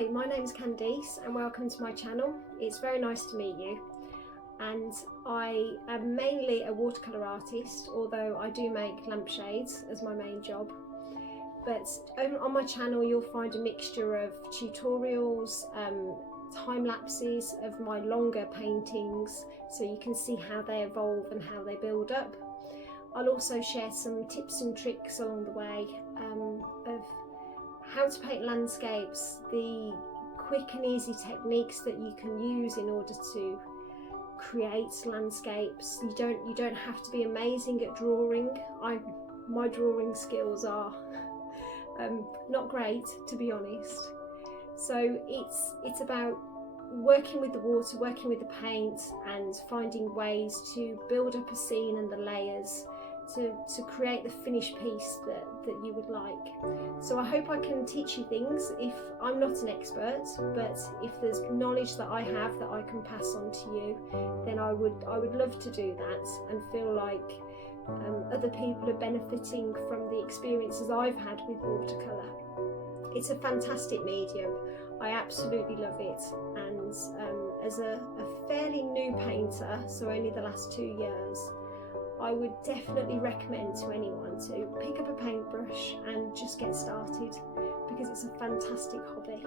Hi, my name's Candice and welcome to my channel. It's very nice to meet you. And I am mainly a watercolour artist, although I do make lampshades as my main job. But on my channel you'll find a mixture of tutorials, time lapses of my longer paintings, so you can see how they evolve and how they build up. I'll also share some tips and tricks along the way of how to paint landscapes, the quick and easy techniques that you can use in order to create landscapes. You don't have to be amazing at drawing. My drawing skills are not great, to be honest. So it's about working with the water, working with the paint, and finding ways to build up a scene and the layers to create the finished piece that you would like. So I hope I can teach you things. If I'm not an expert, but if there's knowledge that I have that I can pass on to you, then I would love to do that and feel like other people are benefiting from the experiences I've had with watercolour. It's a fantastic medium. I absolutely love it, and as a fairly new painter, so only the last 2 years, I would definitely recommend to anyone to pick up a paintbrush and just get started, because it's a fantastic hobby.